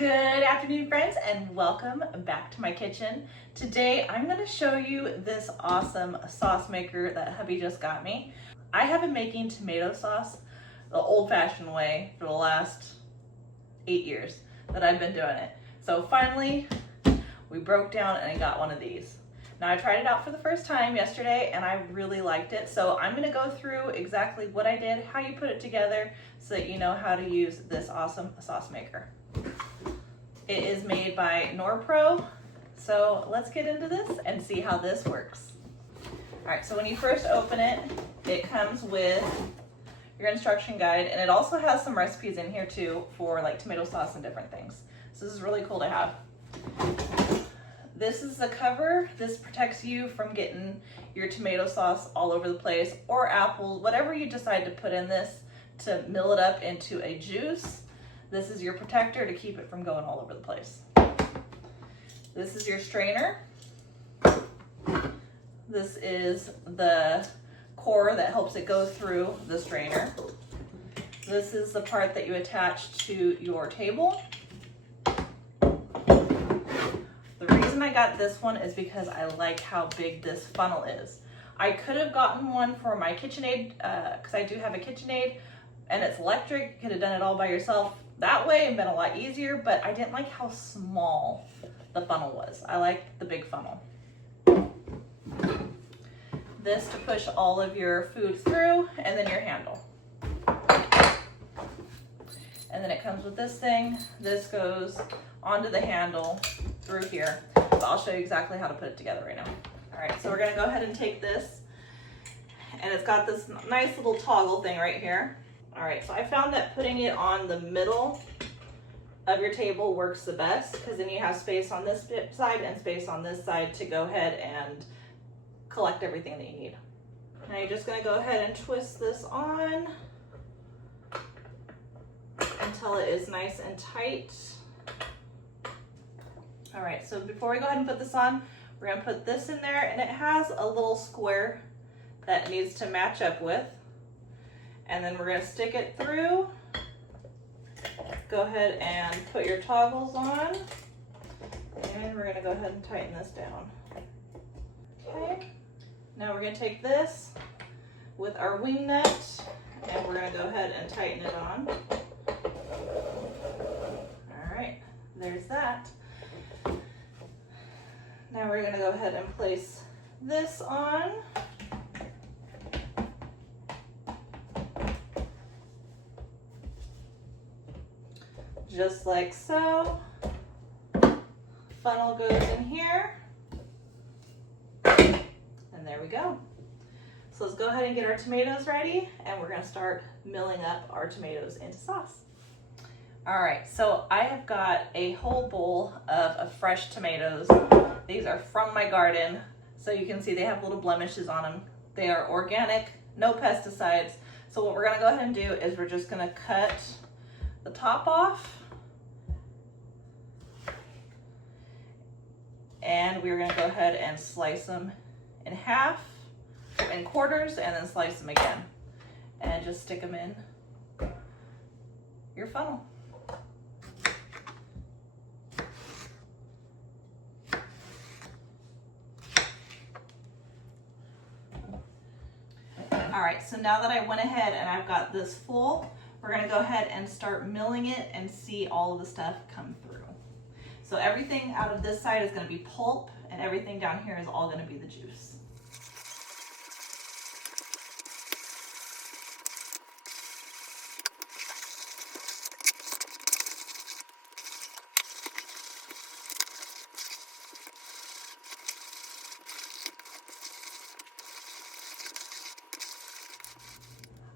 Good afternoon, friends, and welcome back to my kitchen. Today I'm going to show you this awesome sauce maker that hubby just got me. I have been making tomato sauce the old-fashioned way for the last 8 years that I've been doing it. So finally we broke down and I got one of these. Now I tried it out for the first time yesterday and I really liked it. So I'm going to go through exactly what I did, how you put it together, so that you know how to use this awesome sauce maker. It is made by NorPro, so let's get into this and see how this works. All right, so when you first open it, it comes with your instruction guide, and it also has some recipes in here too for like tomato sauce and different things. So this is really cool to have. This is the cover. This protects you from getting your tomato sauce all over the place, or apples, whatever you decide to put in this to mill it up into a juice. This is your protector to keep it from going all over the place. This is your strainer. This is the core that helps it go through the strainer. This is the part that you attach to your table. The reason I got this one is because I like how big this funnel is. I could have gotten one for my KitchenAid, because I do have a KitchenAid, and it's electric. You could have done it all by yourself that way and been a lot easier, but I didn't like how small the funnel was. I like the big funnel. This to push all of your food through, and then your handle. And then it comes with this thing. This goes onto the handle through here. So I'll show you exactly how to put it together right now. All right, so we're gonna go ahead and take this, and it's got this nice little toggle thing right here. All right, so I found that putting it on the middle of your table works the best, because then you have space on this side and space on this side to go ahead and collect everything that you need. Now you're just gonna go ahead and twist this on until it is nice and tight. All right, so before we go ahead and put this on, we're gonna put this in there, and it has a little square that it needs to match up with. And then we're gonna stick it through. Go ahead and put your toggles on. And we're gonna go ahead and tighten this down. Okay. Now we're gonna take this with our wing nut, and we're gonna go ahead and tighten it on. All right, there's that. Now we're gonna go ahead and place this on. Just like so. Funnel goes in here. And there we go. So let's go ahead and get our tomatoes ready, and we're gonna start milling up our tomatoes into sauce. All right, so I have got a whole bowl of fresh tomatoes. These are from my garden, so you can see they have little blemishes on them. They are organic, no pesticides. So what we're gonna go ahead and do is we're just gonna cut the top off, and we're gonna go ahead and slice them in half, in quarters, and then slice them again, and just stick them in your funnel. All right, so now that I went ahead and I've got this full, we're gonna go ahead and start milling it and see all of the stuff come through. So everything out of this side is gonna be pulp, and everything down here is all gonna be the juice.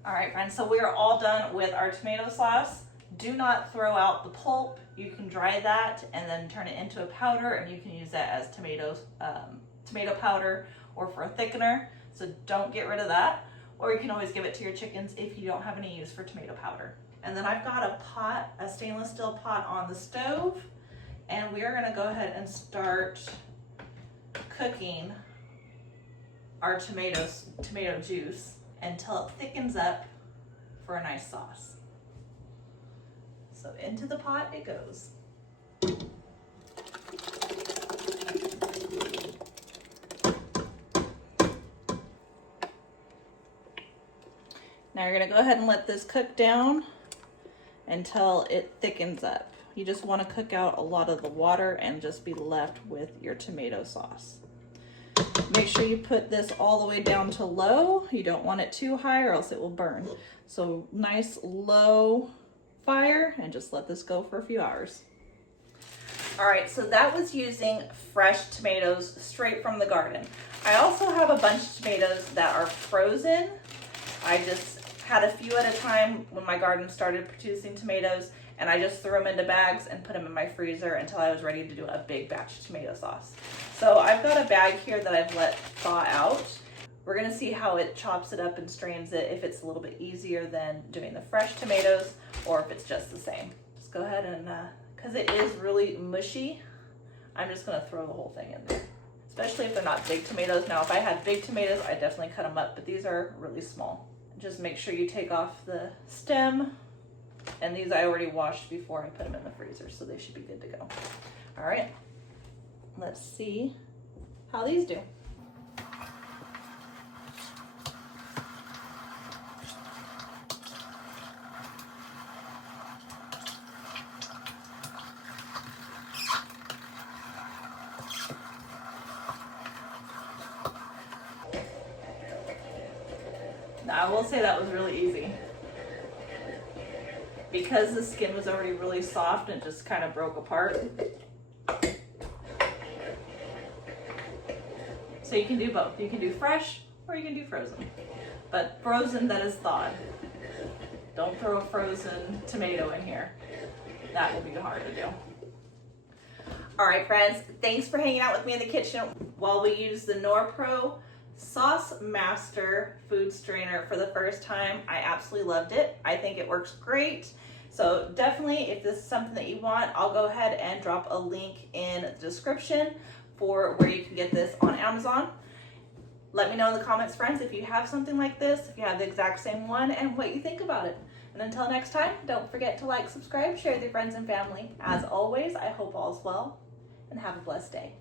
All right, friends, so we are all done with our tomato sauce. Do not throw out the pulp. You can dry that and then turn it into a powder, and you can use that as tomato powder or for a thickener. So don't get rid of that. Or you can always give it to your chickens if you don't have any use for tomato powder. And then I've got a pot, a stainless steel pot on the stove, and we are gonna go ahead and start cooking our tomato juice until it thickens up for a nice sauce. So into the pot it goes. Now you're gonna go ahead and let this cook down until it thickens up. You just want to cook out a lot of the water and just be left with your tomato sauce. Make sure you put this all the way down to low. You don't want it too high or else it will burn. So nice low fire and just let this go for a few hours. All right, so that was using fresh tomatoes straight from the garden. I also have a bunch of tomatoes that are frozen. I just had a few at a time when my garden started producing tomatoes, and I just threw them into bags and put them in my freezer until I was ready to do a big batch of tomato sauce. So I've got a bag here that I've let thaw out. We're gonna see how it chops it up and strains it, if it's a little bit easier than doing the fresh tomatoes or if it's just the same. Just go ahead and, cause it is really mushy, I'm just gonna throw the whole thing in there. Especially if they're not big tomatoes. Now if I had big tomatoes, I'd definitely cut them up, but these are really small. Just make sure you take off the stem. And these I already washed before I put them in the freezer, so they should be good to go. All right, let's see how these do. Now I will say that was really easy. Because the skin was already really soft and just kind of broke apart. So you can do both. You can do fresh or you can do frozen. But frozen that is thawed. Don't throw a frozen tomato in here. That will be hard to do. All right, friends, thanks for hanging out with me in the kitchen while we use the NorPro Sauce Master food strainer for the first time. I absolutely loved it. I think it works great. So definitely, if this is something that you want, I'll go ahead and drop a link in the description for where you can get this on Amazon. Let me know in the comments, friends, if you have something like this, if you have the exact same one, and what you think about it. And until next time, don't forget to like, subscribe, share with your friends and family. As always, I hope all is well, and have a blessed day.